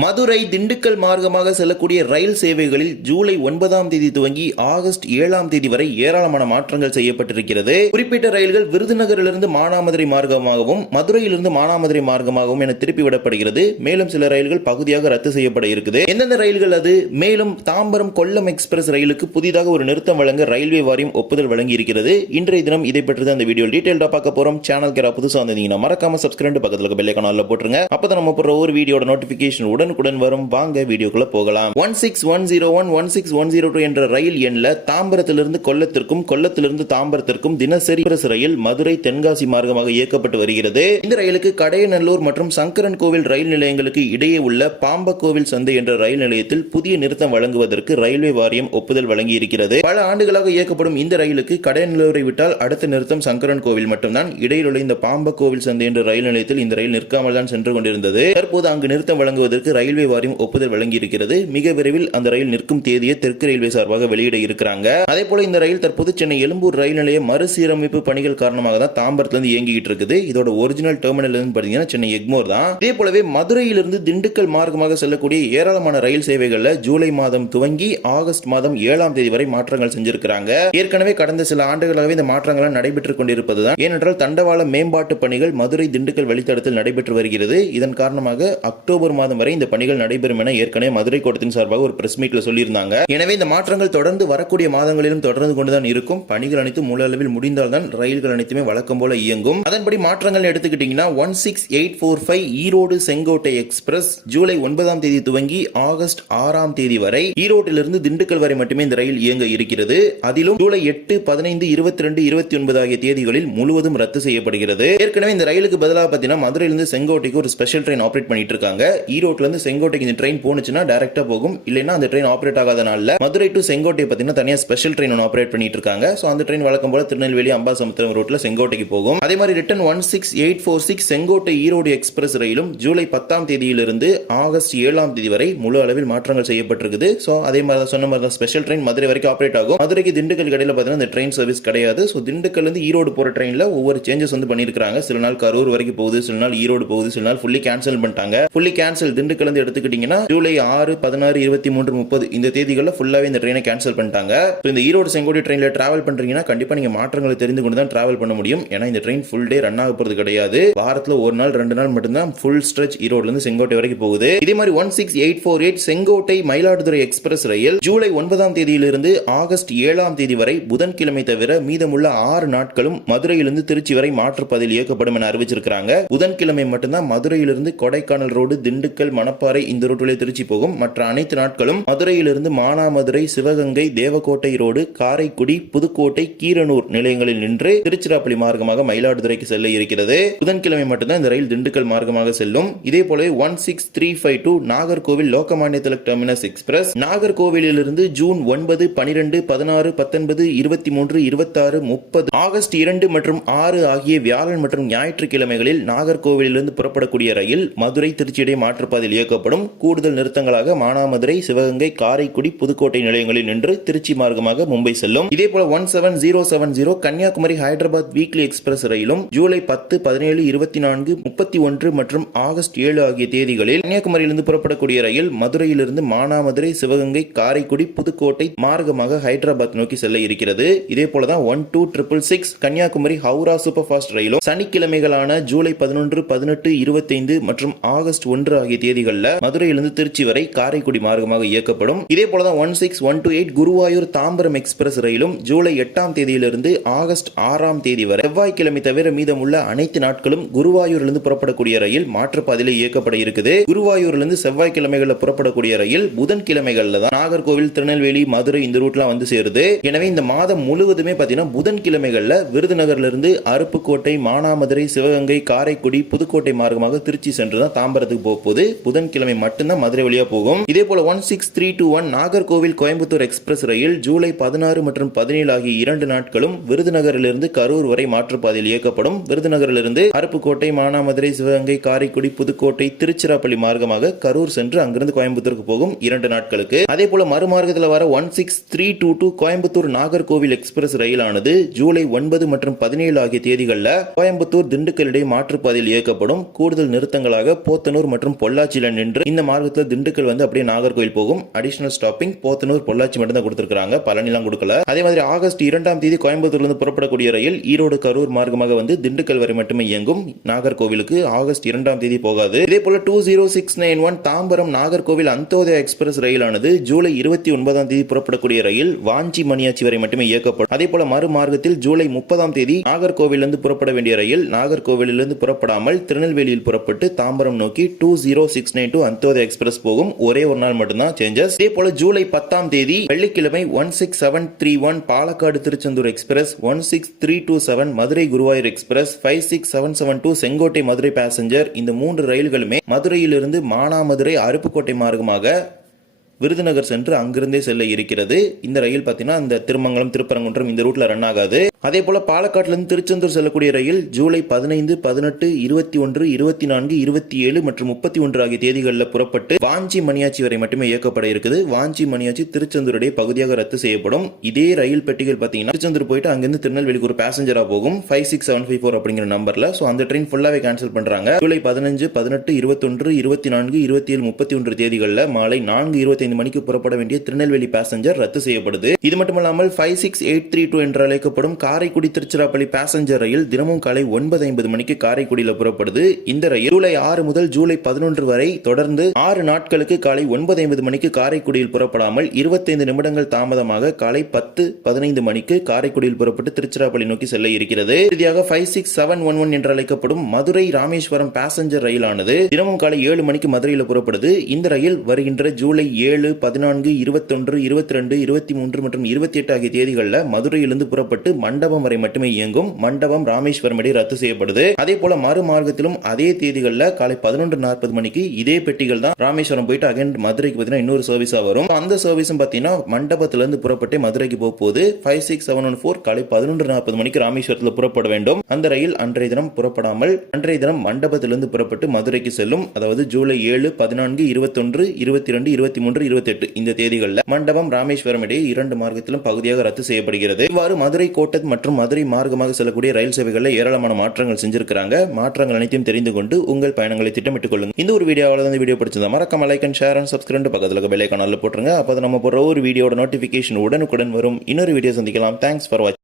மதுரை திண்டுக்கல் மார்க்கமாக செல்லக்கூடிய ரயில் சேவைகளில் ஜூலை 9ஆம் தேதி துவங்கி ஆகஸ்ட் 7ஆம் தேதி வரை ஏராளமான மாற்றங்கள் செய்யப்பட்டிருக்கிறது. குறிப்பிட்ட ரயில்கள் விருதுநகரிலிருந்து மானாமதுரை மார்க்கமாகவும் மதுரையிலிருந்து மானாமதுரை மார்க்கமாகவும் என திருப்பி விடப்படுகிறது. மேலும் சில ரயில்கள் பகுதியாக ரத்து செய்யப்பட இருக்குது. எந்தெந்த ரயில்கள் அது? மேலும் தாம்பரம் கொல்லம் எக்ஸ்பிரஸ் ரயிலுக்கு புதிதாக ஒரு நிறுத்தம் வழங்க ரயில்வே வாரியம் ஒப்புதல் வழங்கி இருக்கிறது. இன்றைய தினம் இதை பற்றி தான் இந்த வீடியோ டீடைலா பார்க்க போறோம். சேனலுக்கு புதுசா வந்தீங்கன்னா மறக்காம சப்ஸ்கிரைப் பக்கத்துல பெல் ஐகான் போட்டுருங்க. அப்பதான் நம்ம போற ஒரு வீடியோட நோட்டிபிகேஷன் உடனுக்குடன் வரும். வாங்க வீடியோக்குள்ள போகலாம். 16101 16102 என்ற ரயில் எண்ல தாம்பரத்திலிருந்து கொல்லத்திற்கும் கொல்லத்திலிருந்து தாம்பரத்திற்கும் தினசரி ரயில் மதுரை தென்காசி மார்க்கமாக இயக்கப்பட்டு வருகிறது. இந்த ரயிலுக்கு கடையநல்லூர் மற்றும் சங்கரன் கோவில் ரயில் நிலையங்களுக்கு இடையே உள்ள பாம்பக்கோவில் சந்தை என்ற ரயில் நிலையத்தில் புதிய நிறுத்தம் வழங்குவதற்கு ரயில்வே வாரியம் ஒப்புதல் வழங்கி இருக்கிறது. பல ஆண்டுகளாக இயக்கப்படும் இந்த ரயிலுக்கு கடையநல்லூரை விட்டால் அடுத்த நிறுத்தம் சங்கரன் கோவில் மட்டும்தான். இடையில் உள்ள இந்த பாம்பக்கோவில் சந்தை என்ற ரயில் நிலையத்தில் இந்த ரயில் நிற்காமல் தான் சென்று கொண்டிருந்தது. தற்போது அங்கு நிறுத்தம் வழங்குவதற்கு ரயில்வே வாரியம் ஒப்புதல் வழங்கி இருக்கிறது. மிக விரைவில் அந்த ரயில் நிற்கும் தேதியை தெற்கு ரயில்வே சார்பாக வெளியிட இருக்கிறாங்க. அதே போல இந்த ரயில் தற்போது சென்னை எழும்பூர் ரயில் நிலைய மறுசீரமைப்பு பணிகள் காரணமாக தான் தாம்பரத்திலிருந்து இயங்கிட்டு இருக்குது. இதோட ஒரிஜினல் டெர்மினல் பாத்தீங்கன்னா சென்னை எக்மோர் தான். இதே போலவே மதுரையிலிருந்து திண்டுக்கல் மார்க்கமாக செல்லக்கூடிய ஏராளமான ரயில் சேவைகள்ல ஜூலை மாதம் துவங்கி ஆகஸ்ட் மாதம் 7ஆம் தேதி வரை மாற்றங்கள் செஞ்சிருக்கிறாங்க. ஏற்கனவே கடந்த சில ஆண்டுகளாகவே இந்த மாற்றங்கள் நடைபெற்றுக் கொண்டிருப்பதுதான். ஏனென்றால் தண்டவாள மேம்பாட்டு பணிகள் மதுரை திண்டுக்கல் வழித்தடத்தில் நடைபெற்று வருகிறது. இதன் காரணமாக அக்டோபர் மாதம் வரை இந்த பணிகள் நடைபெறும் என ஏற்கனவே மதுரை கோட்டத்தின் சார்பாக ஒரு பிரஸ் மீட்ல சொல்லியிருந்தாங்க. எனவே இந்த மாற்றங்கள் தொடர்ந்து வரக்கூடிய மாதங்களிலும் தொடர்ந்து கொண்டுதான் இருக்கும். பணிகள் அனைத்தும் முழு அளவில் முடிந்தால்தான் ரயில்கள் அனைத்துமே வழக்கம் போல இயங்கும். அதன்படி மாற்றங்கள் எடுத்துக்கிட்டீங்கன்னா 16845 ஈரோடு செங்கோட்டை எக்ஸ்பிரஸ் ஜூலை 9ஆம் தேதி துவங்கி ஆகஸ்ட் 6ஆம் தேதி வரை ஈரோட்டிலிருந்து திண்டுக்கல் வரை மட்டுமே இந்த ரயில் இயங்க இருக்கிறது. அதிலும் ஜூலை 8, 15, 22, 29 ஆகிய தேதிகளில் முழுவதும் ரத்து செய்யப்படுகிறது. ஏற்கனவே இந்த ரயிலுக்கு பதிலாக பார்த்தீங்கன்னா மதுரையிலிருந்து செங்கோட்டைக்கு ஒரு ஸ்பெஷல் ட்ரெயின் ஆபரேட் பண்ணிட்டு இருக்காங்க. ஈரோட்ல இருந்து செங்கோட்டைக்கு இந்த ட்ரெயின் போனுச்சுன்னா டைரக்டா போகும். இல்லைன்னா அந்த ட்ரெயின் ஆபரேட் ஆகாதனால மதுரை டு செங்கோட்டை பார்த்தீங்கன்னா தனியா ஸ்பெஷல் ட்ரெயின் ஒன்று ஆபரேட் பண்ணிட்டு இருக்காங்க. சோ அந்த ட்ரெயின் வழக்கம் போல திருநெல்வேலி அம்பாசமுத்திரம் ரூட்ல செங்கோட்டைக்கு போகும். அதே மாதிரி ரிட்டன் 16846 செங்கோட்டை ஈரோடு எக்ஸ்பிரஸ் ரயிலும் ஜூலை 10ஆம் தேதியிலிருந்து ஆகஸ்ட் 7ஆம் தேதி வரை முழு அளவில் மாற்றங்கள் செய்யப்பட்டிருக்குது. சோ அதே மாதிரி சொன்ன மாதிரி தான் ஸ்பெஷல் ட்ரெயின் மதுரை வரைக்கும் ஆபரேட் ஆகும். மதுரைக்கு திண்டுக்கல் கடையில் பார்த்தீங்கன்னா இந்த ட்ரெயின் சர்வீஸ் கிடையாது. சோ திண்டுக்கல் இருந்து ஈரோடு போற ட்ரெயின்ல ஒவ்வொரு சேஞ்சஸ் பண்ணிருக்காங்க. சில நாள் கரூர் வரைக்கும் போகுது, சில நாள் ஈரோடு போகுது, சில நாள் ஃபுல்லி கேன்சல் பண்ணிட்டாங்க. ஃபுல்லி கேன்சல் திண்டுக்கல் இருந்து எடுத்துக்கிட்டீங்கன்னா ஜூலை 6, 16, 23, 30 இந்த தேதிகளில் ஃபுல்லாவே இந்த ட்ரெயினை கேன்சல் பண்ணிட்டாங்க. இந்த ஈரோடு செங்கோட்டை ட்ரெயின்ல டிராவல் பண்றீங்கன்னா கண்டிப்பா நீங்க மாற்றங்களை தெரிந்து கொண்டு தான் டிராவல் பண்ண முடியும். ஏன்னா இந்த ட்ரெயின் ஃபுல் டே ரன் ஆக போறது கிடையாது. வாரத்துல ஒரு நாள் 2 நாள் மட்டும்தான் ஃபுல் ஸ்ட்ரெச் ஈரோட்ல இருந்து செங்கோட்டை வரைக்கும் போகுது. இதே மாதிரி 16848 செங்கோட்டை மயிலாடுதுறை எக்ஸ்பிரஸ் ரயில் ஜூலை 9ஆம் தேதியிலிருந்து ஆகஸ்ட் 7ஆம் தேதி வரை புதன்கிழமை தவிர மீதமுள்ள 6 நாட்களும் மதுரையிலிருந்து திருச்சி வரை மாற்றுப்பாதையில் இயக்கப்படும் என அறிவிச்சிருக்காங்க. புதன்கிழமை மட்டும்தான் மதுரையிலிருந்து கொடைக்கானல் ரோடு, திண்டுக்கல், மணப்பாறை இந்த ரூட்டிலே திருச்சி போகும். மற்ற அனைத்து நாட்களும் மதுரையிலிருந்து மானாமதுரை, சிவகங்கை, தேவக்கோட்டை ரோடு, காரைக்குடி, புதுக்கோட்டை, கீரனூர் நிலையங்களில் நின்று திருச்சிராப்பள்ளி மார்க்கமாக மயிலாடுதுறைக்கு செல்ல இருக்கிறது. புதன்கிழமை மட்டும்தான் இந்த ரயில் திண்டுக்கல் மார்க்கமாக செல்லும். இதே போல 16352 நாகர்கோவில் லோகமானிய திலக் டெர்மினஸ் எக்ஸ்பிரஸ் நாகர்கோவிலிருந்து ஜூன் 9, 12, 16, 19, 23, 26, 30 ஆகஸ்ட் 2 மற்றும் 6 ஆகிய வியாழன் மற்றும் ஞாயிற்றுக்கிழமைகளில் நாகர்கோவிலிருந்து புறப்படக்கூடிய ரயில் மதுரை திருச்சியிடையே மாற்றுப்பாதையில் இயக்கப்படும். கூடுதல் நிறுத்தங்களாக மானாமதுரை, சிவகங்கை, காரைக்குடி, புதுக்கோட்டை நிலையங்களில் நின்று திருச்சி மார்க்கமாக மும்பை செல்லும். இதே போல 17070 கன்னியாகுமரி ஹைதராபாத் வீக்லி எக்ஸ்பிரஸ் ரயிலும் ஜூலை 10, 17, 24, 31 மற்றும் ஆகஸ்ட் 7 ஆகிய தேதிகளில் கன்னியாகுமரியிலிருந்து புறப்படக்கூடிய ரயில் மதுரையிலிருந்து மானாமதுரை, சிவகங்கை, காரைக்குடி, புதுக்கோட்டை மார்க்கமாக ஹைதராபாத் நோக்கி செல்ல இருக்கிறது. இதே போலதான் 12666 கன்னியாகுமரி ஹவுரா சூப்பர் ஃபாஸ்ட் ரயிலும் சனிக்கிழமைகளான ஜூலை 11, 18, 25 மற்றும் ஆகஸ்ட் 1 ஆகிய தேதிகளில் மதுரையிலிருந்து திருச்சி வரை காரைக்குடி மார்க்கமாக இயக்கப்படும். இதே போலதான் 16128 குருவாயூர் தாம்பரம் எக்ஸ்பிரஸ் ரயிலும் ஜூலை 8ஆம் தேதியிலிருந்து ஆகஸ்ட் 6ஆம் தேதி வரை செவ்வாய்க்கிழமை தவிர மீதமுள்ள அனைத்து நாட்களும் குருவாயூரிலிருந்து புறப்படக்கூடிய ரயில் மாற்றுப்பாதையில் இயக்கப்பட இருக்குது. குருவாயூரிலிருந்து செவ்வாய்க்கிழமைகளில் புறப்படக்கூடிய ரயில் புதன்கிழமைகள்ல தான் நாகர்கோவில், திருநெல்வேலி, மதுரை இந்த ரூட்லாம் வந்து சேருது. எனவே இந்த மாதம் முழுவதுமே பார்த்தீங்கன்னா புதன்கிழமைகள்ல விருதுநகர்லிருந்து அருப்புக்கோட்டை, மானாமதுரை, சிவகங்கை, காரைக்குடி, புதுக்கோட்டை மார்க்கமாக திருச்சி சென்றுதான் தாம்பரத்துக்கு போகுது. புதன்கிழமை மட்டும்தான் மதுரை வழியா போகும். இதே போல 16321 நாகர்கோவில் கோயம்புத்தூர் எக்ஸ்பிரஸ் ரயில் ஜூலை 16 மற்றும் 17 ஆகிய 2 நாட்களும் விருதுநகரிலிருந்து கரூர் வரை மாற்றுப்பாதையில் இயக்கப்படும். விருதுநகரிலிருந்து அருப்புக்கோட்டை, மானாமதுரை, சிவகங்கை, காரைக்குடி, புதுக்கோட்டை, திருச்சிராப்பள்ளி மார்க்கமாக கரூர் சென்று அங்கிருந்து கோயம்புத்தூருக்கு போகும் 2 நாட்களுக்கு. அதே போல மறுமார்க்கத்தில் வர 16322 கோயம்புத்தூர் நாகர்கோவில் எக்ஸ்பிரஸ் ரயிலானது ஜூலை 9 மற்றும் 17 ஆகிய தேதிகளில் கோயம்புத்தூர், திண்டுக்கல் இடையே மாற்றுப்பாதையில் இயக்கப்படும். கூடுதல் நிறுத்தங்களாக போத்தனூர் மற்றும் பொள்ளாச்சி பொள்ளாச்சியில நின்று இந்த மார்க்கத்தில் திண்டுக்கல் வந்து அப்படியே நாகர்கோவில் போகும். அடிஷனல் ஸ்டாப்பிங் போத்தனூர் பொள்ளாச்சி மட்டும் தான் கொடுத்திருக்காங்க, பழனிலாம் கொடுக்கல. அதே மாதிரி ஆகஸ்ட் 2ஆம் தேதி கோயம்புத்தூர்ல புறப்படக்கூடிய ரயில் ஈரோடு கரூர் மார்க்கமாக வந்து திண்டுக்கல் வரை மட்டுமே இயங்கும். நாகர்கோவிலுக்கு ஆகஸ்ட் 2ஆம் தேதி போகாது. இதே போல 20691 தாம்பரம் நாகர்கோவில் அந்தோதயா எக்ஸ்பிரஸ் ரயிலானது ஜூலை 29ஆம் தேதி புறப்படக்கூடிய ரயில் வாஞ்சி மணியாச்சி வரை மட்டுமே இயக்கப்படும். அதே போல மறு மார்க்கத்தில் ஜூலை 30ஆம் தேதி நாகர்கோவிலிருந்து புறப்பட வேண்டிய ரயில் நாகர்கோவிலிருந்து புறப்படாமல் திருநெல்வேலியில் புறப்பட்டு தாம்பரம் நோக்கி 20692 அந்தோதயா எக்ஸ்பிரஸ் போகும். ஒரே ஒரு நாள் மட்டும்தான் சேஞ்சஸ். இதே போல ஜூலை 10ஆம் தேதி வெள்ளிக்கிழமை 16731 Palakkad Tiruchendur express, 16327 Madurai Guruvayur express, 56772 Sengottai Madurai passenger, இந்த 3 ரயில்களுமே மதுரையிலிருந்து மானாமதுரை அருப்புக்கோட்டை மார்க்கமாக விருதுநகர் சென்று அங்கிருந்தே செல்ல இருக்கிறது. இந்த ரயில் பார்த்தீங்கன்னா இந்த திருமங்கலம் திருப்பரங்குன்றம் இந்த ரூட்ல ரன் ஆகாது. அதே போல பாலக்காட்டிலிருந்து திருச்செந்தூர் செல்லக்கூடிய ரயில் ஜூலை 15, 18, 21, 24, 27 மற்றும் 31 ஆகிய தேதிகளில் புறப்பட்டு வாஞ்சி மணியாச்சி வரை மட்டுமே இயக்கப்பட இருக்குது. வாஞ்சி மணியாச்சி திருச்செந்தூருடைய பகுதியாக ரத்து செய்யப்படும். இதே ரயில் பெட்டிகள் பார்த்தீங்கன்னா திருச்செந்தூர் போயிட்டு அங்கிருந்து திருநெல்வேலிக்கு ஒரு பேசஞ்சரா போகும் 56754 அப்படிங்கிற நம்பர்ல. ஸோ அந்த ட்ரெயின் ஃபுல்லாவே கேன்சல் பண்றாங்க. ஜூலை 15, 18, 21, 24, 27, 31 தேதிகளில் மாலை 4:25 மணிக்கு புறப்பட வேண்டிய திருநெல்வேலி பேசஞ்சர் ரத்து செய்யப்படுது. இது மட்டுமல்லாமல் 56832 என்று அழைக்கப்படும் காரைக்குடி திருச்சிராப்பள்ளி பேசஞ்சர் ரயில் தினமும் காலை 9:50 மணிக்கு காரைக்குடியில் புறப்படுது. இந்த ரயில் ஜூலை 6 முதல் ஜூலை 11 வரை தொடர்ந்து 6 நாட்களுக்கு காலை 9:50 மணிக்கு காரைக்குடியில் புறப்படாமல் 25 நிமிடங்கள் தாமதமாக காலை 10:15 மணிக்கு காரைக்குடியில் புறப்பட்டு திருச்சிராப்பள்ளி நோக்கி செல்ல இருக்கிறது. இறுதியாக 56711 என்று அழைக்கப்படும் மதுரை ராமேஸ்வரம் பேசஞ்சர் ரயிலானது தினமும் காலை 7 மணிக்கு மதுரையில் புறப்படுது. இந்த ரயில் வருகின்ற ஜூலை 7, 14, 21, 22, 23 மற்றும் 28 ஆகிய தேதிகளில் மதுரையிலிருந்து புறப்பட்டு மண்டபம் வரை மட்டுமே இயங்கும். மண்டபம் ராமேஸ்வரம் இடையே ரத்து செய்யப்படுது. அதே போல மறு மார்க்கத்திலும் அதே தேதிகளில் காலை 11:40 மணிக்கு இதே பெட்டிகள் தான் ராமேஸ்வரம் போயிட்டு அகைன் மதுரைக்கு பார்த்தீங்கன்னா இன்னொரு சர்வீஸா வரும். அந்த சர்வீஸும் பார்த்தீங்கன்னா மண்டபத்திலிருந்து புறப்பட்டு மதுரைக்கு போகுது. 56714 காலை 11:40 மணிக்கு ராமேஸ்வரத்தில் புறப்பட வேண்டும். அந்த ரயில் அன்றைய தினம் புறப்படாமல் அன்றைய தினம் மண்டபத்திலிருந்து புறப்பட்டு மதுரைக்கு செல்லும். அதாவது ஜூலை 7, 14, 21, 22, 23, 28 இந்த தேதிகளில் மண்டபம் ராமேஸ்வரம் இடையே 2 மார்க்கத்திலும் பகுதியாக ரத்து செய்யப்படுகிறது. இவ்வாறு மதுரை கோட்டத் மற்றும் மதுரை மார்க்கமாக செல்லக்கூடிய ரயில் சேவைகளில் ஏராளமான மாற்றங்கள் செஞ்சிருக்காங்க. மாற்றங்கள் அனைத்தையும் தெரிந்து கொண்டு உங்கள் பயணங்களை திட்டமிட்டுக் கொள்ளுங்க. இந்த ஒரு வீடியோ பிடிச்சதா மறக்காம like and share and subscribe பக்கத்துல பெல் ஐகான் போட்டுருங்க. அப்போ நம்ம போற ஒரு வீடியோட நோட்டிபிகேஷன் உடனுக்குடன் வரும். இன்னொரு வீடியோ சந்திக்கலாம். தேங்க்ஸ் ஃபார் வாட்சிங்.